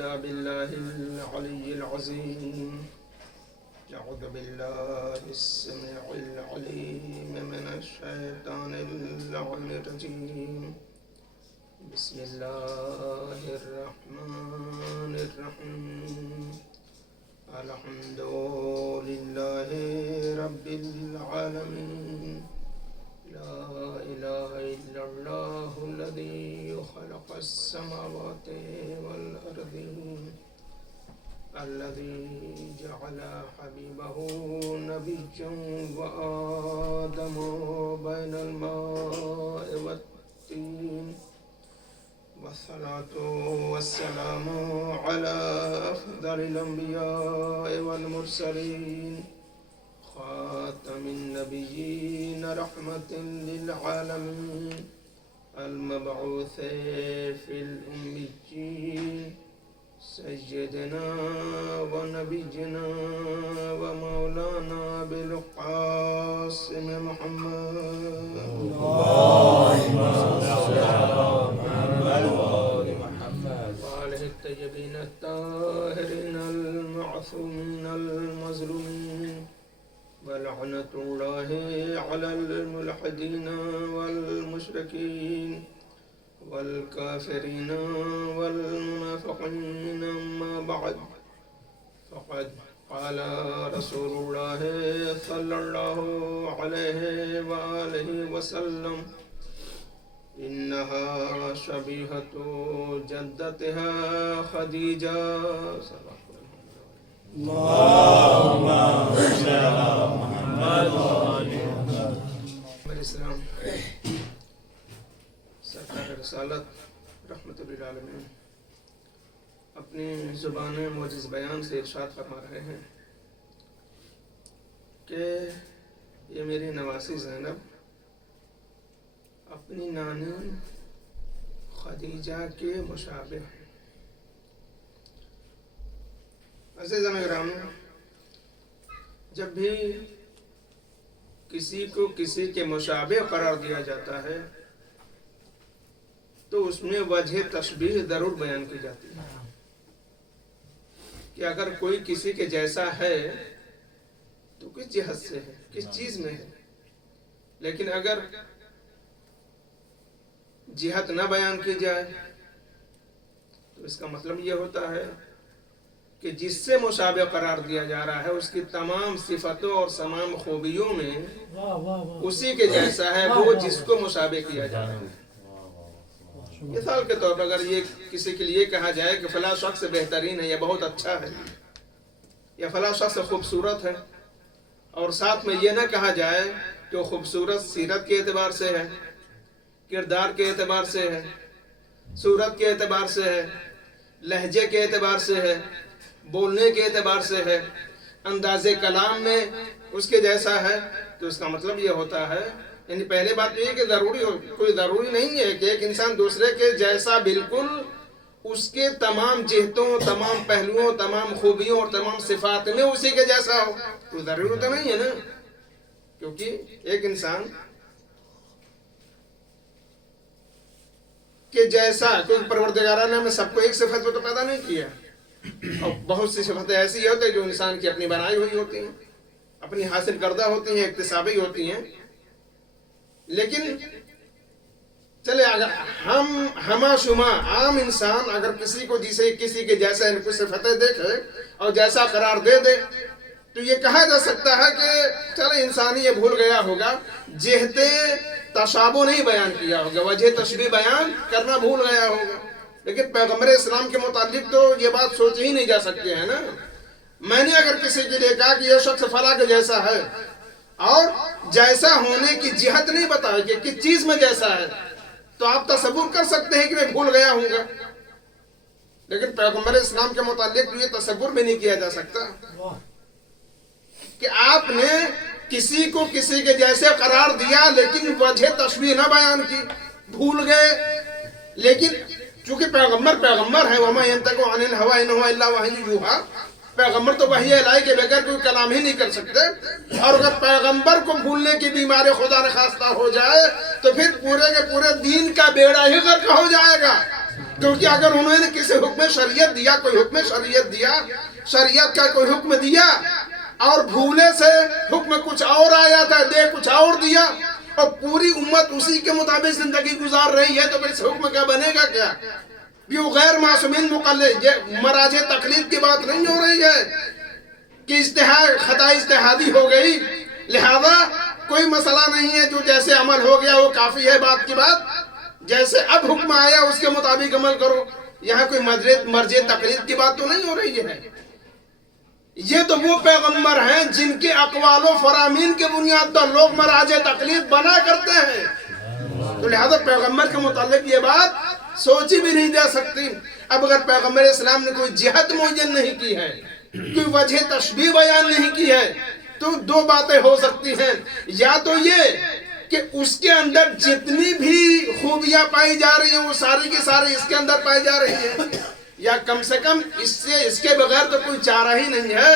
إلا بالله العلي العظيم. أعوذ بالله السميع العليم من الشيطان اللعين الرجيم. بسم الله الرحمن الرحيم. الحمد لله رب العالمين. لا إله إلا الله الذي خلق السماوات والأرضين، الذي جعل حبيبه نبيا وآدم بين الماء والطين. والصلاة والسلام على أفضل الأنبياء والمرسلين، خاتم النبيين رحمة للعالمين، المبعوث في الأميين، سيدنا ونبينا ومولانا بالقاسم محمد. اللهم صل على محمد وآل محمد وآله الطيبين الطاهرين المعصومين المظلومين، ولعنة الله على الملحدين والمشركين والكافرين والمنافقين. أما بعد، فقد قال رسول الله صلى الله عليه وآله وسلم: إنها شبيهة جدتها خديجة. اللهم صل على محمد وآل محمد. السلام سرکار رسالت رحمت للعالمین اپنی زبان معجز بیان سے ارشاد فرما رہے ہیں کہ یہ میری نواسی زینب اپنی نانی خدیجہ کے مشابہ ہیں. عزیزان گرامی، جب بھی کسی کو کسی کے مشابہ قرار دیا جاتا ہے تو اس میں وجہ تشبیہ ضرور بیان کی جاتی ہے کہ اگر کوئی کسی کے جیسا ہے تو کس جہت سے ہے، کس چیز میں ہے. لیکن اگر جہت نہ بیان کی جائے تو اس کا مطلب یہ ہوتا ہے کہ جس سے مشابہ قرار دیا جا رہا ہے اس کی تمام صفتوں اور تمام خوبیوں میں اسی کے جیسا ہے وہ جس کو مشابہ کیا جا رہا ہے. مثال کے طور پر اگر یہ کسی کے لیے کہا جائے کہ فلاں شخص بہترین ہے یا بہت اچھا ہے یا فلاں شخص خوبصورت ہے، اور ساتھ میں یہ نہ کہا جائے کہ وہ خوبصورت سیرت کے اعتبار سے ہے، کردار کے اعتبار سے ہے، صورت کے اعتبار سے ہے، لہجے کے اعتبار سے ہے، بولنے کے اعتبار سے ہے، انداز کلام میں اس کے جیسا ہے، تو اس کا مطلب یہ ہوتا ہے، یعنی پہلے بات یہ ہے کہ کوئی ضروری نہیں ہے کہ ایک انسان دوسرے کے جیسا بالکل اس کے تمام جہتوں، تمام پہلوؤں، تمام خوبیوں اور تمام صفات میں اسی کے جیسا ہو. تو ضروری تو نہیں ہے نا، کیونکہ ایک انسان کہ جیسا کوئی پروردگارانہ میں سب کو ایک صفت میں تو پیدا نہیں کیا، اور بہت سی صفتیں ایسی ہوتی ہیں جو انسان کی اپنی بنائی ہوئی ہوتی ہیں، اپنی حاصل کردہ ہوتی ہیں، اکتسابی ہوتی ہیں. لیکن چلے اگر ہما شما عام انسان اگر کسی کو کسی کے جیسا ان کو صفتیں دیکھے اور جیسا قرار دے تو یہ کہا جا سکتا ہے کہ چلے انسانی یہ بھول گیا ہوگا، جہتے تشابہ نہیں بیان کیا ہوگا، وجہ تشبیہ بیان کرنا بھول گیا ہوگا. لیکن پیغمبر اسلام کے متعلق تو یہ بات سوچ ہی نہیں جا سکتے ہیں نا. میں نے اگر کسی کے لیے کہا کہ یہ شخص فلاں کے جیسا ہے اور جیسا ہونے کی جہت نہیں بتائی کہ کس چیز میں جیسا ہے، تو آپ تصور کر سکتے ہیں کہ میں بھول گیا ہوں گا. لیکن پیغمبر اسلام کے متعلق یہ تصور بھی نہیں کیا جا سکتا کہ آپ نے کسی کو کسی کے جیسے قرار دیا لیکن وجہ تشبیہ نہ بیان کی، بھول گئے. لیکن چونکہ پیغمبر ہے، وَمَا يَنْطِقُ عَنِ الْهَوَىٰ إِنْ هُوَ إِلَّا وَحْيٌ يُوحَىٰ، پیغمبر تو وحی الہی کے بغیر کوئی کلام ہی نہیں کر سکتے. اور اگر پیغمبر کو بھولنے کی بیماری خدا نخواستہ ہو جائے تو پھر پورے کے پورے دین کا بیڑا ہی غرق ہو جائے گا. کیونکہ اگر انہوں نے کسی حکم شریعت دیا، کوئی حکم شریعت دیا، شریعت کا کوئی حکم دیا اور بھولے سے حکم کچھ اور آیا تھا، دے کچھ اور دیا، اور پوری امت اسی کے مطابق زندگی گزار رہی ہے، تو پھر اس حکم کا بنے گا کیا؟ یہ غیر معصومین مقلد، یہ مراجع تقلید کی بات نہیں ہو رہی ہے کہ اجتہاد خطا اجتہادی ہو گئی لہذا کوئی مسئلہ نہیں ہے، جو جیسے عمل ہو گیا وہ کافی ہے، بات کی بات جیسے اب حکم آیا اس کے مطابق عمل کرو۔ یہاں کوئی مرجع تقلید کی بات تو نہیں ہو رہی ہے۔ یہ تو وہ پیغمبر ہیں جن کے اقوال و فرامین کے بنیاد پر لوگ مراجع تقلید بنا کرتے ہیں، تو لہذا پیغمبر کے متعلق یہ بات سوچی بھی نہیں جا سکتی۔ اب اگر پیغمبر اسلام نے کوئی جہت معین نہیں کی ہے، کوئی وجہ تشبیہ بیان نہیں کی ہے، تو دو باتیں ہو سکتی ہیں، یا تو یہ کہ اس کے اندر جتنی بھی خوبیاں پائی جا رہی ہیں وہ ساری کی ساری اس کے اندر پائی جا رہی ہیں، یا کم سے کم اس کے بغیر تو کوئی چارہ ہی نہیں ہے۔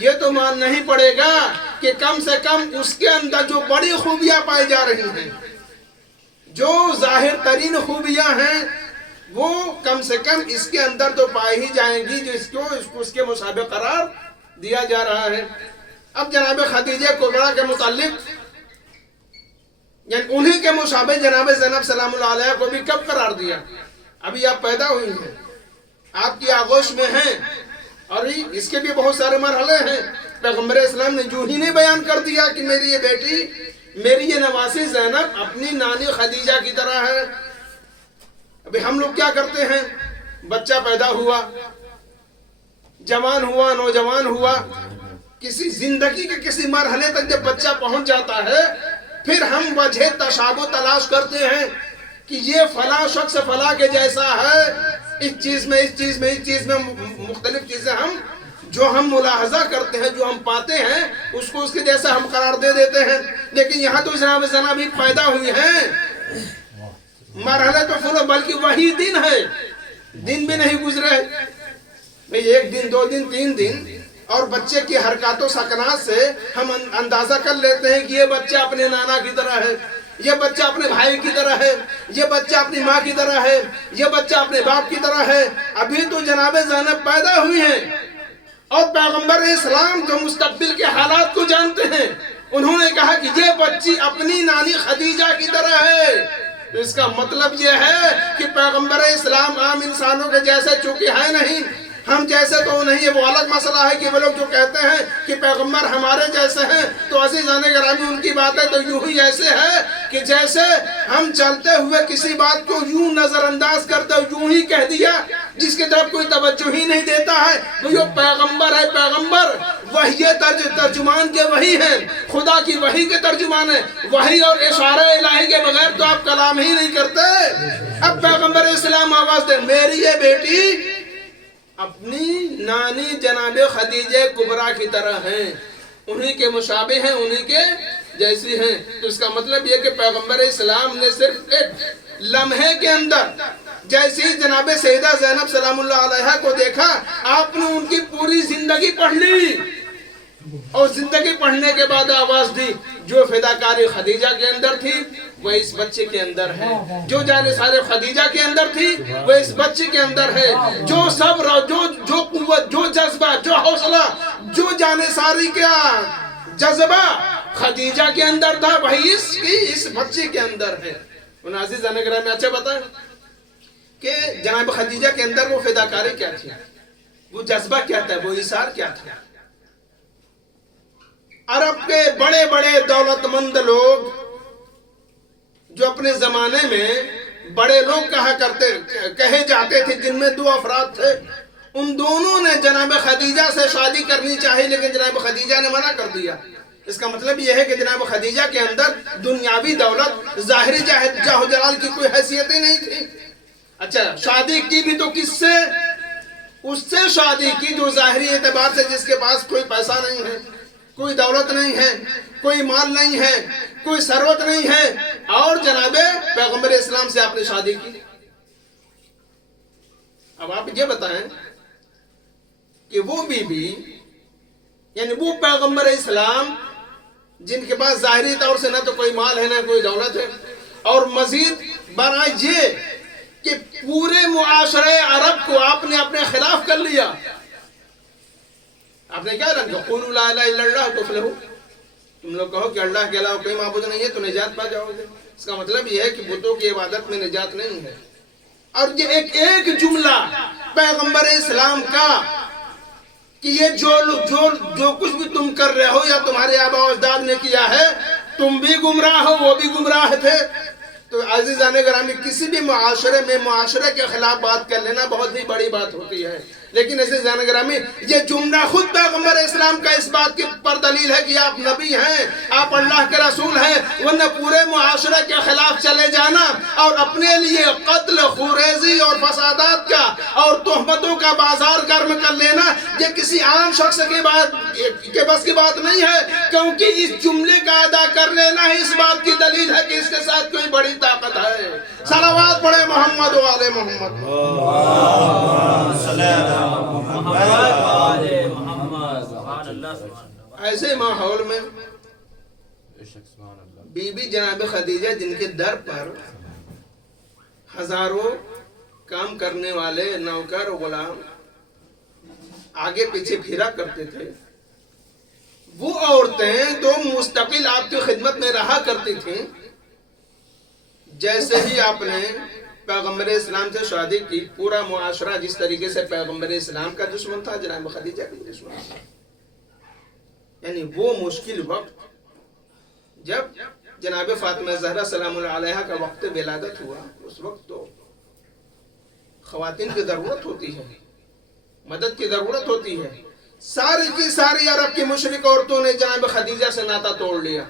یہ تو ماننا ہی پڑے گا کہ کم سے کم اس کے اندر جو بڑی خوبیاں پائی جا رہی ہیں، جو ظاہر ترین خوبیاں ہیں، وہ کم سے کم اس کے اندر تو پائی ہی جائیں گی جو اس کے مشابہ قرار دیا جا رہا ہے۔ اب جناب خدیجہ کبریٰ کے متعلق یعنی انہی کے مشابہ جناب زینب سلام اللہ علیہ کو بھی کب قرار دیا؟ ابھی آپ پیدا ہوئی ہیں، آپ کی آغوش میں ہیں، اور اس کے بھی بہت سارے مرحلے ہیں۔ پیغمبر اسلام نے جو ہی نہیں بیان کر دیا کہ میری یہ بیٹی، میری یہ نواسی زینب اپنی نانی خدیجہ کی طرح ہے۔ ابھی ہم لوگ کیا کرتے ہیں، بچہ پیدا ہوا، جوان ہوا، نوجوان ہوا، کسی زندگی کے کسی مرحلے تک جب بچہ پہنچ جاتا ہے، پھر ہم وجہ تشابہ تلاش کرتے ہیں کہ یہ فلاں شخص فلاں کے جیسا ہے، اس چیز میں مختلف چیزیں جو ہم ملاحظہ کرتے ہیں، جو ہم پاتے ہیں، اس کو اس کے جیسا ہم قرار دے دیتے ہیں۔ لیکن یہاں تو جناب زینب بھی پیدا ہوئی ہیں، مرحلہ تو فلو بلکہ وہی دن ہے، دن بھی نہیں گزرے، ایک دن، دو دن، تین دن، اور بچے کی حرکات و سکنات سے ہم اندازہ کر لیتے ہیں کہ یہ بچہ اپنے نانا کی طرح ہے، یہ بچہ اپنے بھائی کی طرح ہے، یہ بچہ اپنی ماں کی طرح ہے، یہ بچہ اپنے باپ کی طرح ہے۔ ابھی تو جناب زینب پیدا ہوئی ہیں، اور پیغمبر اسلام جو مستقبل کے حالات کو جانتے ہیں، انہوں نے کہا کہ یہ بچی اپنی نانی خدیجہ کی طرح ہے۔ تو اس کا مطلب یہ ہے کہ پیغمبر اسلام عام انسانوں کے جیسے چونکہ ہے نہیں، ہم جیسے تو نہیں، یہ وہ الگ مسئلہ ہے کہ وہ لوگ جو کہتے ہیں کہ پیغمبر ہمارے جیسے ہیں، تو عزیزان گرامی ان کی باتیں تو یوں ہی ایسے ہے کہ جیسے ہم چلتے ہوئے کسی بات کو یوں نظر انداز کرتے ہوئے یوں ہی کہہ دیا، جس کی طرف کوئی توجہ ہی نہیں دیتا ہے، وہ یہ پیغمبر ہے۔ پیغمبر وحی ترجمان کے وحی ہیں، خدا کی وحی کے ترجمان ہیں، وحی اور اشارہ الہی کے بغیر تو آپ کلام ہی نہیں کرتے۔ اب پیغمبر اسلام آواز دے، میری یہ بیٹی اپنی نانی جناب خدیجہ کبریٰ کی طرح ہیں، انہی کے مشابہ ہیں، انہی کے جیسی ہیں۔ تو اس کا مطلب یہ کہ پیغمبر اسلام نے صرف ایک لمحے کے اندر جیسی جناب سیدہ زینب سلام اللہ علیہ کو دیکھا، آپ نے ان کی پوری زندگی پڑھ لی، اور زندگی پڑھنے کے بعد آواز دی، جو فداکاری خدیجہ کے اندر تھی وہ اس بچے کے اندر ہے، جو جانثاری خدیجہ کے اندر تھی وہ اس بچے کے اندر ہے، جو صبر، جو قوت، جو جذبہ، جو حوصلہ، جو جانثاری کا جذبہ خدیجہ کے اندر تھا وہی اس بچے کے اندر ہے۔ انہیں عزیزان گرامی اچھا بتائیں کہ جناب خدیجہ کے اندر وہ فداکاری کیا تھی، وہ جذبہ کیا تھا، وہ ایثار کیا تھا۔ عرب کے بڑے بڑے دولت مند لوگ جو اپنے زمانے میں بڑے لوگ کہے جاتے تھے، جن میں دو افراد تھے، ان دونوں نے جناب خدیجہ سے شادی کرنی چاہی، لیکن جناب خدیجہ نے منع کر دیا۔ اس کا مطلب یہ ہے کہ جناب خدیجہ کے اندر دنیاوی دولت، ظاہری جاہ و جلال کی کوئی حیثیت ہی نہیں تھی۔ اچھا، شادی کی بھی تو کس سے؟ اس سے شادی کی جو ظاہری اعتبار سے جس کے پاس کوئی پیسہ نہیں ہے، کوئی دولت نہیں ہے، کوئی مال نہیں ہے، کوئی ثروت نہیں ہے، اور جناب پیغمبر اسلام سے آپ نے شادی کی۔ اب آپ یہ بتائیں کہ وہ بی بی، یعنی وہ پیغمبر اسلام جن کے پاس ظاہری طور سے نہ تو کوئی مال ہے نہ کوئی دولت ہے، اور مزید برآں یہ کہ پورے معاشرے عرب کو آپ نے اپنے خلاف کر لیا. آپ نے کیا رنگ قولوا لا الہ الا اللہ تفلحوا، تم لوگ کہو کہ اللہ کے علاوہ کوئی معبود نہیں ہے تو نجات پا جاؤ گے. اس کا مطلب یہ ہے کہ بتوں کی عبادت میں نجات نہیں ہے. اور یہ ایک جملہ پیغمبر اسلام کا کہ یہ جو کچھ بھی تم کر رہے ہو یا تمہارے آباء و اجداد نے کیا ہے، تم بھی گمراہ ہو وہ بھی گمراہ تھے. تو عزیزان گرامی، کسی بھی معاشرے میں معاشرے کے خلاف بات کر لینا بہت ہی بڑی بات ہوتی ہے، لیکن عزیزان گرامی یہ جملہ خود پیغمبر اسلام کا اس بات کی پر دلیل ہے کہ آپ نبی ہیں، آپ اللہ کے رسول ہیں. ورنہ پورے معاشرے کے خلاف چلے جانا اور اپنے لیے قتل، خوریزی اور فسادات کا اور تہمتوں کا بازار گرم کر لینا یہ کسی عام شخص کے بس کی بات نہیں ہے، کیونکہ اس جملے کا ادا کر لینا ہی اس بات کی دلیل ہے کہ اس کے ساتھ کوئی بڑی طاقت ہے. صلوات پڑھے محمد و آل محمد. ایسے ماحول میں بی بی جناب خدیجہ جن کے در پر ہزاروں کام کرنے والے نوکر غلام آگے پیچھے پھرا کرتے تھے، وہ عورتیں تو مستقل آپ کی خدمت میں رہا کرتی تھیں. جیسے ہی آپ نے پیغمبر اسلام سے شادی کی، پورا معاشرہ جس طریقے سے پیغمبر اسلام کا دشمن تھا، جناب خدیجہ کا دشمن تھا. یعنی وہ مشکل وقت جب جناب فاطمہ زہرا سلام اللہ علیہا کا وقت ولادت ہوا، اس وقت تو خواتین کی ضرورت ہوتی ہے، مدد کی ضرورت ہوتی ہے. ساری کی ساری عرب کی مشرک عورتوں نے جناب خدیجہ سے ناطا توڑ لیا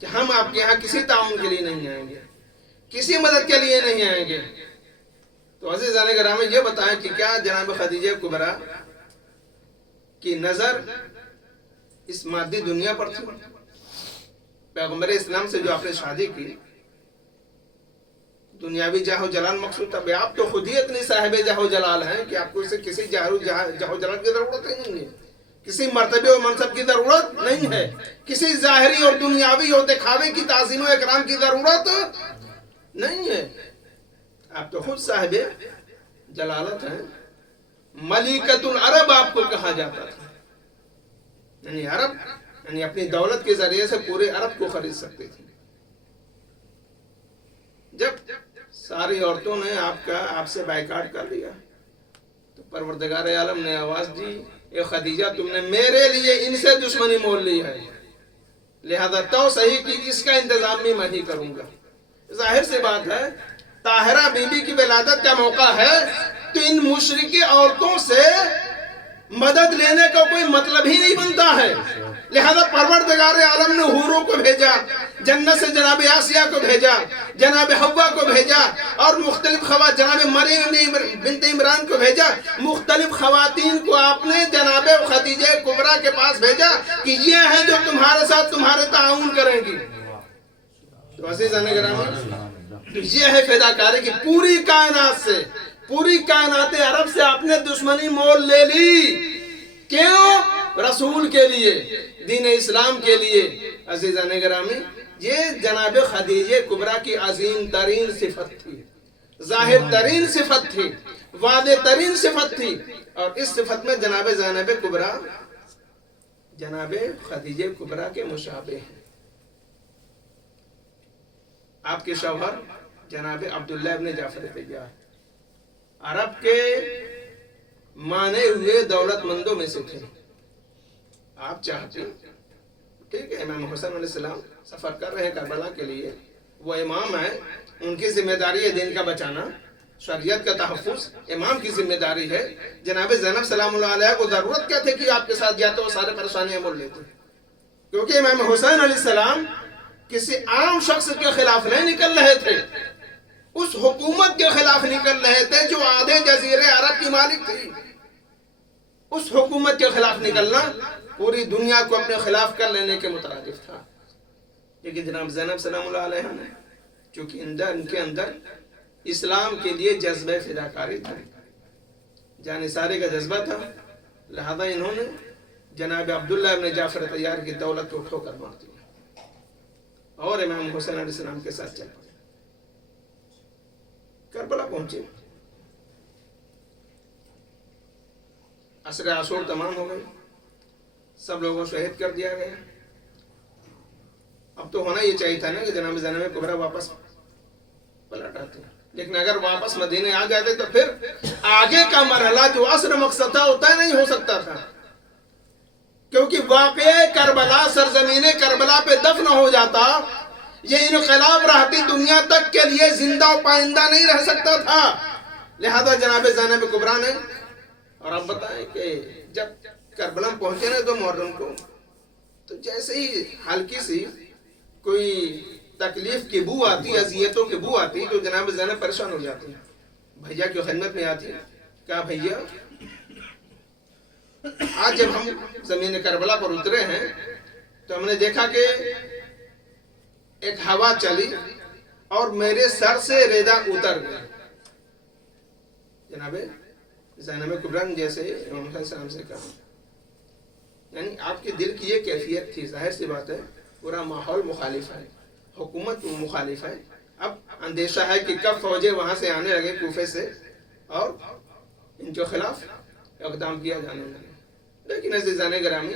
کہ ہم آپ کے یہاں کسی تعاون کے لیے نہیں آئیں گے، کسی مدد کے لیے نہیں آئیں گے. تو عزیزان گرامی یہ بتائیں کہ کیا جناب خدیجہ کبریٰ کی نظر اس مادی دنیا پر تھی؟ پیغمبر اسلام سے جو آپ نے شادی کی، دنیاوی جاہ و جلال مقصود تھا. آپ تو خود ہی اتنی صاحب جاہ و جلال ہیں کہ آپ کو اسے کسی جاہ و جلال کی ضرورت نہیں ہے، کسی مرتبے و منصب کی ضرورت نہیں ہے، کسی ظاہری اور دنیاوی اور دکھاوے کی تعظیم و اکرام کی ضرورت نہیں ہے. آپ تو خود صاحب جلالت ہیں. ملکۃ العرب آپ کو کہا جاتا تھا. یعنی عرب یعنی اپنی دولت کے ذریعے سے پورے عرب کو خرید سکتے تھے. جب ساری عورتوں نے آپ سے بائیکاٹ کر لیا تو پروردگار عالم نے آواز دی، اے خدیجہ تم نے میرے لیے ان سے دشمنی مول لی ہے، لہذا تو صحیح کہ اس کا انتظام بھی میں ہی کروں گا. ظاہر سی بات ہے، طاہرہ بی بی کی ولادت کا موقع ہے تو ان مشرکی عورتوں سے مدد لینے کا کوئی مطلب ہی نہیں بنتا ہے. لہذا پروردگار عالم نے حوروں کو بھیجا، جنت سے جناب آسیہ کو بھیجا، جناب حوا کو بھیجا، اور مختلف جناب مریم بنت عمران کو بھیجا. مختلف خواتین کو آپ نے جناب خدیجہ کبریٰ کے پاس بھیجا کہ یہ ہیں جو تمہارے ساتھ تمہارے تعاون کریں گی. تو عزیزان گرامی، یہ ہے فداکاری کی پوری کائنات سے، پوری کائنات عرب سے آپ نے دشمنی مول لے لی. کیوں؟ رسول کے لیے، دین اسلام کے لیے. عزیزان گرامی، یہ جناب خدیجہ کبریٰ کی عظیم ترین صفت تھی، ظاہر ترین صفت تھی، واضح ترین صفت تھی. اور اس صفت میں جناب زینب کبریٰ جناب خدیجہ کبریٰ کے مشابہ ہیں. آپ کے شوہر جناب عبداللہ ابن جعفر طیار عرب کے مانے ہوئے دولت مندوں میں سے تھے. آپ چاہتے ٹھیک ہے، امام حسین علیہ السلام سفر کر رہے ہیں کربلا کے لیے، وہ امام ہیں، ان کی ذمہ داری ہے دین کا بچانا، شریعت کا تحفظ امام کی ذمہ داری ہے. جناب زینب سلام اللہ علیہ کو ضرورت کیا تھے کہ آپ کے ساتھ جاتے وہ سارے پریشانیاں مول لیتے، کیونکہ امام حسین علیہ السلام کسی عام شخص کے خلاف نہیں نکل رہے تھے، اس حکومت کے خلاف نکل رہے تھے جو آدھے جزیرے عرب کی مالک تھی. اس حکومت کے خلاف نکلنا پوری دنیا کو اپنے خلاف کر لینے کے مترادف تھا. لیکن جناب زینب سلام اللہ علیہ نے چونکہ ان کے اندر اسلام کے لیے جذبہ فداکاری تھا، جانثاری کا جذبہ تھا، لہذا انہوں نے جناب عبداللہ ابن جعفر طیار کی دولت کو اٹھو کر مار دیا اور امام حسین علیہ السلام کے ساتھ چل پڑے. کربلا پہنچے، عصر عاشور تمام ہو گئی، سب لوگوں کو شہید کر دیا گیا۔ اب تو ہونا یہ چاہیے تھا نا کہ جناب زینب کبریٰ واپس پلٹ آتے، لیکن اگر واپس مدینے آ جاتے تو پھر آگے کا مرحلہ جو اصل مقصد تھا وہ طے نہیں ہو سکتا تھا، کیونکہ واقعہ کربلا سرزمین کربلا پہ دفن ہو جاتا، یہ انقلاب رہتی دنیا تک کے لیے زندہ و پائندہ نہیں رہ سکتا تھا۔ لہذا جناب زینب کبریٰ نے، اور آپ بتائیں کہ جب کربلا پہنچے نا 2 محرم کو، تو جیسے ہی ہلکی سی کوئی تکلیف کی بو آتی، اذیتوں کی بو آتی، تو جناب زینب پریشان ہو جاتی ہیں، بھیا کی خدمت میں آتی ہے، کہا بھیا آج جب ہم زمین کربلا پر اترے ہیں تو ہم نے دیکھا کہ ایک ہوا چلی اور میرے سر سے ریدا اتر گیا۔ جناب زینب کبریٰ نے جیسے امام علیہ السلام سے کہا، یعنی آپ کے دل کی یہ کیفیت تھی، ظاہر سی بات ہے پورا ماحول مخالف ہے، حکومت مخالف ہے، اب اندیشہ ہے کہ کب فوجیں وہاں سے آنے لگے کوفے سے اور ان کے خلاف اقدام کیا جانے لگے۔ لیکن عزیزان گرامی،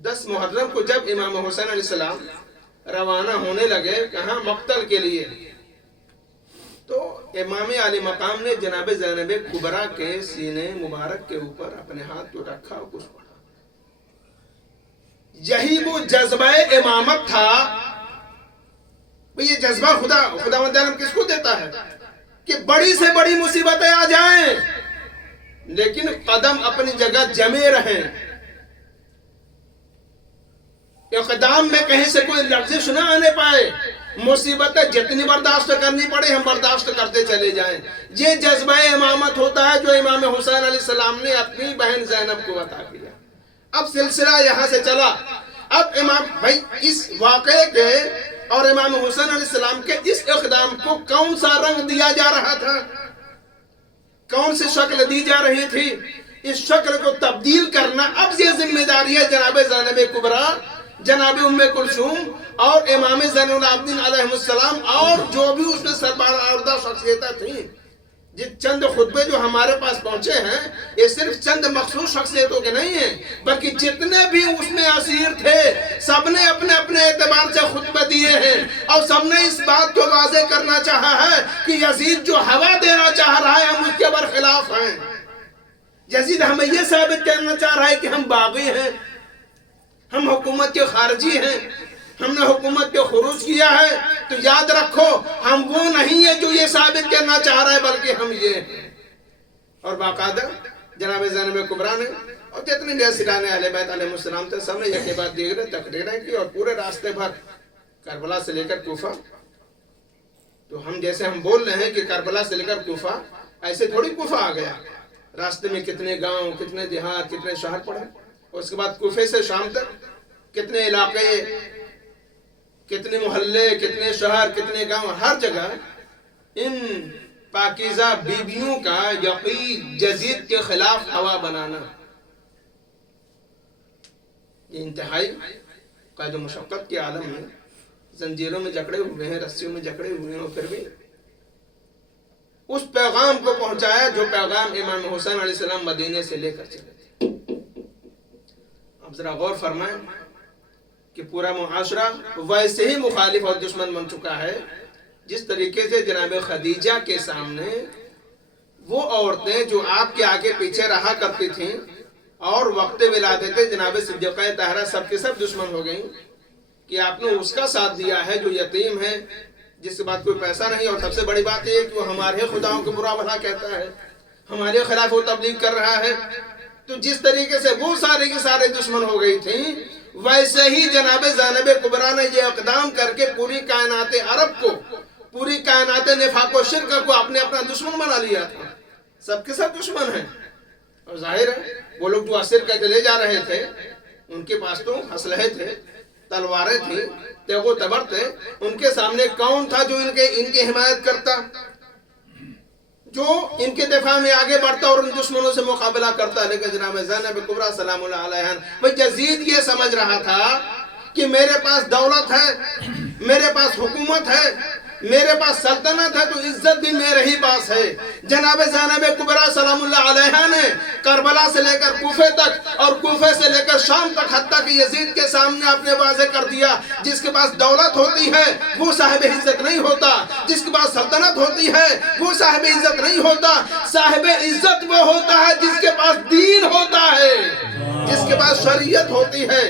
10 محرم کو جب امام حسین علیہ السلام روانہ ہونے لگے کہاں مقتل کے لیے، تو امام علی مقام نے جناب زینب کبریٰ کے سینے مبارک کے اوپر اپنے ہاتھ کو رکھا اور کچھ پڑھا۔ یہی وہ جذبہ امامت تھا، یہ جذبہ خداوند عالم کس کو دیتا ہے کہ بڑی سے بڑی مصیبتیں آ جائیں لیکن قدم اپنی جگہ جمے رہیں، اقدام میں کہیں سے کوئی لغزش نہ آنے پائے، مصیبتیں جتنی برداشت کرنی پڑے ہم برداشت کرتے چلے جائیں۔ یہ جذبہ امامت ہوتا ہے جو امام حسین علیہ السلام نے اپنی بہن زینب کو عطا کیا۔ اب سلسلہ یہاں سے چلا، اب امام بھائی اس واقعے کے اور امام حسین علیہ السلام کے اس اقدام کو کون سا رنگ دیا جا رہا تھا، کون سی شکل دی جا رہی تھی، اس شکل کو تبدیل کرنا اب یہ ذمہ داری ہے جناب زینب کبریٰ، جناب ام کلثوم اور امام زین العابدین علیہ السلام اور جو بھی اس میں سربراہ شخصیتیں تھیں۔ جس چند خطبے جو ہمارے پاس پہنچے ہیں یہ صرف چند مخصوص شخصیتوں کے نہیں ہیں، بلکہ جتنے بھی اس میں اسیر تھے سب نے اپنے اپنے اعتبار سے خطبے دیے ہیں، اور سب نے اس بات کو واضح کرنا چاہا ہے کہ یزید جو ہوا دینا چاہ رہا ہے ہم اس کے برخلاف ہیں۔ یزید ہمیں یہ ثابت کرنا چاہ رہا ہے کہ ہم باغی ہیں، ہم حکومت کے خارجی ہیں، ہم نے حکومت کے خروج کیا ہے، تو یاد رکھو ہم وہ نہیں ہیں جو یہ ثابت کرنا چاہ رہا ہے بلکہ ہم یہ ہیں۔ اور باقاعدہ جناب زینب کبریٰ نے اور جتنے بھی اسیران اہل بیت علیہ السلام تھے سب نے یہ بات دیگر تقریریں کی، اور پورے راستے بھر کربلا سے لے کر کوفہ، تو ہم جیسے ہم بول رہے ہیں کہ کربلا سے لے کر کوفہ، ایسے تھوڑی کوفہ آ گیا، راستے میں کتنے گاؤں، کتنے دیہات، کتنے شہر پڑے، اور اس کے بعد کوفے سے شام تک کتنے علاقے، کتنے محلے، کتنے شہر، کتنے گاؤں، ہر جگہ ان پاکیزہ بیویوں کا یقین یزید کے خلاف ہوا بنانا، یہ انتہائی قید و مشقت کے عالم میں زنجیروں میں جکڑے ہوئے ہیں، رسیوں میں جکڑے ہوئے ہیں، اور پھر بھی اس پیغام کو پہنچایا جو پیغام امام حسین علیہ السلام مدینے سے لے کر چلے تھے۔ اب ذرا غور فرمائیں کہ پورا معاشرہ ویسے ہی مخالف اور دشمن بن چکا ہے جس طریقے سے جناب خدیجہ کے سامنے وہ عورتیں جو آپ کے آگے پیچھے رہا کرتی تھیں اور وقت ولادت جناب صدیقہ طاہرہ سب کے سب دشمن ہو گئیں، کہ آپ نے اس کا ساتھ دیا ہے جو یتیم ہے، جس کے بعد کوئی پیسہ نہیں، اور سب سے بڑی بات یہ کہ وہ ہمارے خداؤں کو برا بھلا کہتا ہے، ہمارے خلاف وہ تبلیغ کر رہا ہے۔ تو جس طریقے سے وہ سارے کے سارے دشمن ہو گئی تھیں، ویسے ہی جناب زینب کبریٰ نے یہ اقدام کر کے پوری کائنات عرب کو، پوری کائنات نفاق و شرک کو اپنے اپنا دشمن بنا لیا تھا، سب کے سب دشمن ہیں۔ اور ظاہر ہے وہ لوگ جو اسیر کر کے لے جا رہے تھے ان کے پاس تو اسلحے تھے، تلواریں تھیں، تیغ و تبر تھے، ان کے سامنے کون تھا جو ان کی حمایت کرتا، جو ان کے دفاع میں آگے بڑھتا اور ان دشمنوں سے مقابلہ کرتا؟ لیکن جناب زینب کبریٰ سلام اللہ علیہا، وہ یزید یہ سمجھ رہا تھا کہ میرے پاس دولت ہے، میرے پاس حکومت ہے، میرے پاس سلطنت ہے تو عزت بھی میرے ہی پاس ہے۔ جناب زینب کبریٰ سلام اللہ علیہا نے کربلا سے لے کر کوفے تک اور کوفے سے لے کر شام تک حتیٰ کہ یزید کے سامنے آپ نے واضح کر دیا، جس کے پاس دولت ہوتی ہے وہ صاحب عزت نہیں ہوتا، جس کے پاس سلطنت ہوتی ہے وہ صاحب عزت نہیں ہوتا۔ صاحب عزت وہ ہوتا ہے جس کے پاس دین ہوتا ہے، جس کے پاس شریعت ہوتی ہے۔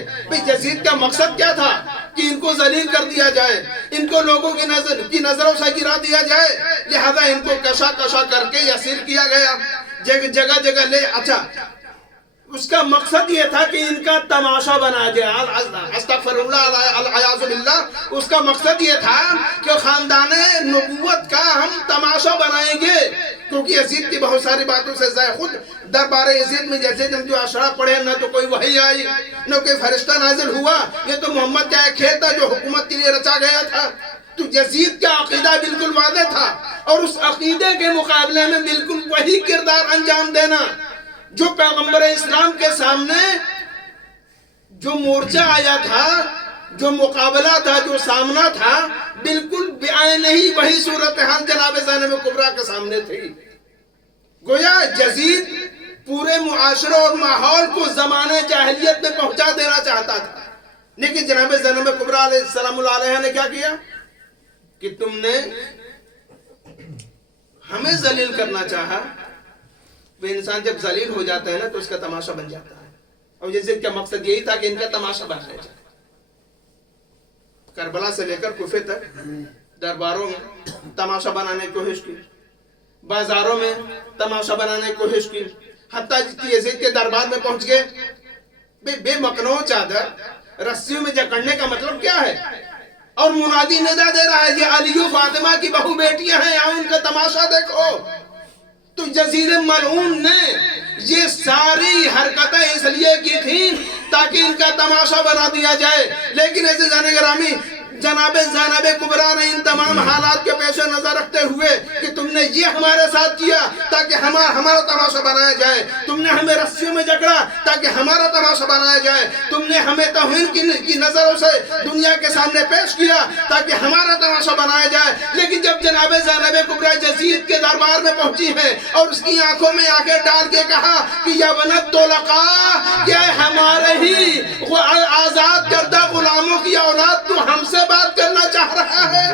یزید کا مقصد کیا تھا؟ کہ ان کو ذلیل کر دیا جائے، ان کو لوگوں کی نظروں سے گرا دیا جائے، لہذا ان کو کشا کر کے اسیر کیا گیا، جگہ جگہ لے۔ اچھا، اس کا مقصد یہ تھا کہ ان کا تماشا بنا دیا، استغفر اللہ العیاذ باللہ۔ اس کا مقصد یہ تھا کہ خاندان نبوت کا ہم تماشا بنائیں گے، کیونکہ یزید کی بہت ساری باتوں سے خود دربار یزید میں جیسے ہم جو اشراف پڑھے، نہ تو کوئی وحی آئی نہ کوئی فرشتہ نازل ہوا، یہ تو محمد کا ایک کھیل تھا جو حکومت کے لیے رچا گیا تھا۔ تو یزید کا عقیدہ بالکل واضح تھا، اور اس عقیدے کے مقابلے میں بالکل وہی کردار انجام دینا جو پیغمبر اسلام کے سامنے جو مورچہ آیا تھا، جو مقابلہ تھا، جو سامنا تھا، بالکل بعین ہی وہی صورتحال جناب زینب کبریٰ کے سامنے تھی۔ گویا یزید پورے معاشرے اور ماحول کو زمانے جاہلیت میں پہنچا دینا چاہتا تھا، لیکن جناب زینب کبریٰ علیہ السلام علیہ نے کیا کیا کہ تم نے ہمیں ذلیل کرنا چاہا۔ وہ انسان جب ذلیل ہو جاتا ہے نا تو اس کا تماشا بن جاتا ہے، اور یزید کا مقصد یہی تھا کہ ان کا تماشا بنایا جائے۔ کربلا سے لے کر کوفے تک درباروں میں تماشا بنانے کی کوشش کی، بازاروں میں تماشا بنانے کی کوشش کی، حتیٰ کہ یزید کے دربار میں پہنچ گئے۔ بے مقنوع چادر رسیوں میں جکڑنے کا مطلب کیا ہے؟ اور منادی ندا دے رہا ہے یہ علی و فاطمہ کی بہو بیٹیاں ہیں، یہاں ان کا تماشا دیکھو۔ تو یزید ملعون نے یہ ساری حرکتیں اس لیے کی تھیں تاکہ ان کا تماشا بنا دیا جائے، لیکن عزیزان گرامی جناب زینب کبریٰ نے ان تمام حالات کے پیش نظر رکھتے ہوئے کہ تم نے یہ ہمارے ساتھ کیا تاکہ ہمارا تماشا بنایا جائے، تم نے ہمیں رسیوں میں جکڑا تاکہ ہمارا تماشا بنایا جائے، تم نے ہمیں توہین کی نظروں سے دنیا کے سامنے پیش کیا تاکہ ہمارا تماشا بنایا جائے۔ لیکن جب جناب زینب کبریٰ یزید کے دربار میں پہنچی ہے اور اس کی آنکھوں میں آنکھیں ڈال کے کہا کہ یا بنت طلقاء، کیا ہمارے ہی آزاد کردہ غلاموں کی اولاد تو ہم سے بات کرنا چاہ رہا ہے؟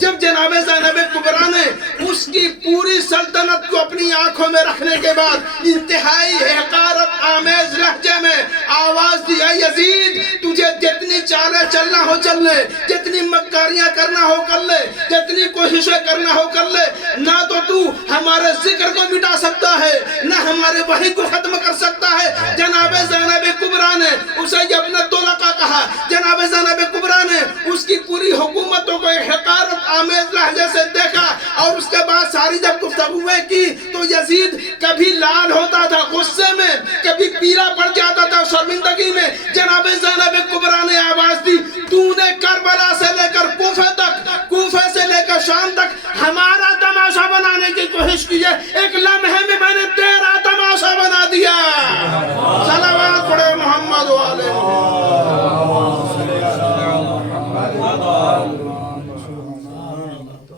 جب جناب زینب کبریٰ نے اس کی پوری سلطنت کو اپنی آنکھوں میں رکھنے کے بعد انتہائی حقارت آمیز لہجے میں آواز دیا، یزید تجھے جتنی چالیں چلنا ہو چل لے، جتنی مکاریاں کرنا ہو کر لے، جتنی کوششیں کرنا ہو کر لے، نہ تو ہمارے ذکر کو مٹا سکتا ہے نہ ہمارے وحی کو ختم کر سکتا ہے۔ جناب زینب کبریٰ نے اسے ابنۃ طلقاء کہا، جناب زینب کبریٰ نے اس کی پوری حکومتوں کو حقارت آمیز لہجے سے دیکھا، اور اس کے بعد ساری جب گفتگویں کی تو یزید کبھی لال ہوتا تھا غصے میں، کبھی پیلا پڑ جاتا تھا شرمندگی میں۔ جناب زینب کبریٰ نے آواز دی، تو نے کربلا سے لے کر کوفے تک، کوفے سے لے کر شام تک ہمارا تماشا بنانے کی کوشش کی ہے، ایک لمحے میں میں نے تیرا تماشا بنا دیا۔ صلوات پڑھے محمد و آل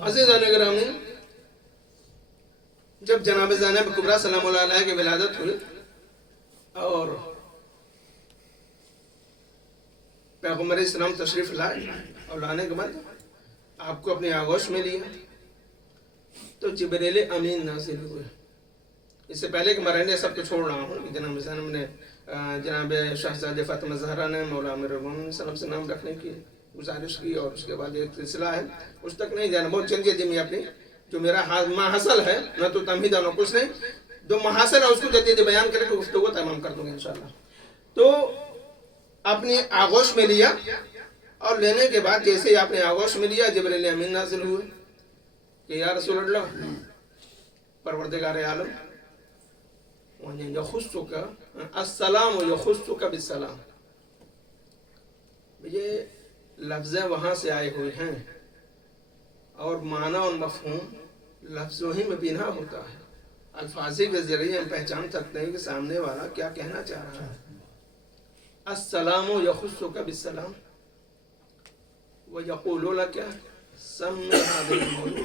عزیزان گرامی، جب جناب زینب کبریٰ سلام اللہ علیہ کی ولادت ہوئی اور پیغمبر اسلام تشریف لائے، اور لانے کے بعد آپ کو اپنی آغوش میں لیا تو جبریل امین نازل ہوئے۔ اس سے پہلے کہ میں سب کو چھوڑ رہا ہوں، جناب زینب نے جناب شہزادہ فاطمہ زہرا نے مولا امیر المومنین صلی اللہ علیہ وسلم سے نام رکھنے کی گزارش کی، اور اس کے بعد ایک سلسلہ ہے اس تک نہیں جانا، بہت جلدی جی میں اپنی جو میرا محاصل ہے، نہ تو تمہید نہ کچھ نہیں، جو محاصل ہے اس کو جلدی بیان کرے کہ گفتگو تمام کر دوں گا انشاءاللہ۔ تو اپنی آغوش میں لیا، اور لینے کے بعد جیسے ہی آپ نے آغوش میں لیا جبریل امین نازل ہوئے کہ یا رسول اللہ، پروردگار عالم، یخصک السلام یخصک بالسلام، یہ لفظیں وہاں سے آئے ہوئے ہیں اور معنی اور مفہوم لفظوں ہی میں بنا ہوتا ہے، الفاظی کے ذریعے ہم پہچان سکتے ہیں کہ سامنے والا کیا کہنا چاہ رہا ہے۔ السلام یخصک بالسلام، وَيَقُولُونَ کیا سَمِّ هَذِهِ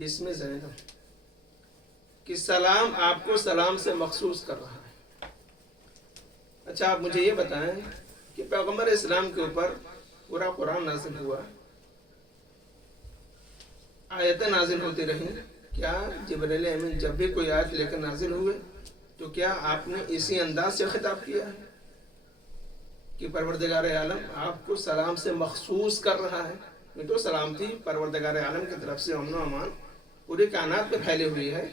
بسم زینب کہ سلام آپ کو سلام سے مخصوص کر رہا ہے۔ اچھا آپ مجھے یہ بتائیں کہ پیغمبر اسلام کے اوپر پورا قرآن نازل ہوا، آیتیں نازل ہوتی رہیں، کیا جبرائیل امین جب بھی کوئی آیت لے کر نازل ہوئے تو کیا آپ نے اسی انداز سے خطاب کیا ہے کہ پروردگار عالم آپ کو سلام سے مخصوص کر رہا ہے؟ یہ تو سلامتی پروردگار عالم کی طرف سے امن و امان پوری کائنات میں پھیلی ہوئی ہے،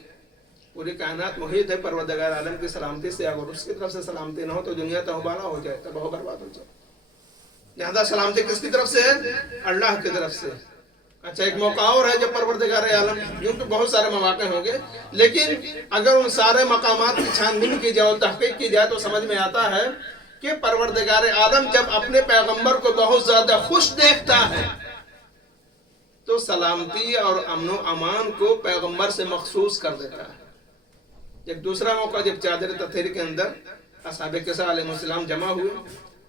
پوری کائنات محیط ہے پروردگار عالم کی سلامتی سے۔ اگر اس کی طرف سے سلامتی نہ ہو تو دنیا تہوبالا ہو جائے، تباہ و برباد ہو جائے۔ لہذا سلامتی کس کی طرف سے ہے؟ اللہ کی طرف سے۔ اچھا ایک موقع اور ہے جب پروردگار عالم، یوں تو بہت سارے مواقع ہوں گے، لیکن اگر ان سارے مقامات کی چھان بین کی جائے اور تحقیق کی جائے تو سمجھ میں آتا ہے کہ پروردگار عالم جب اپنے پیغمبر کو بہت زیادہ خوش دیکھتا ہے تو سلامتی اور امن و امان کو پیغمبر سے مخصوص کر دیتا ہے۔ ایک دوسرا موقع جب چادر تطہیر کے اندر اصحاب کسا علیہ السلام جمع ہوئے،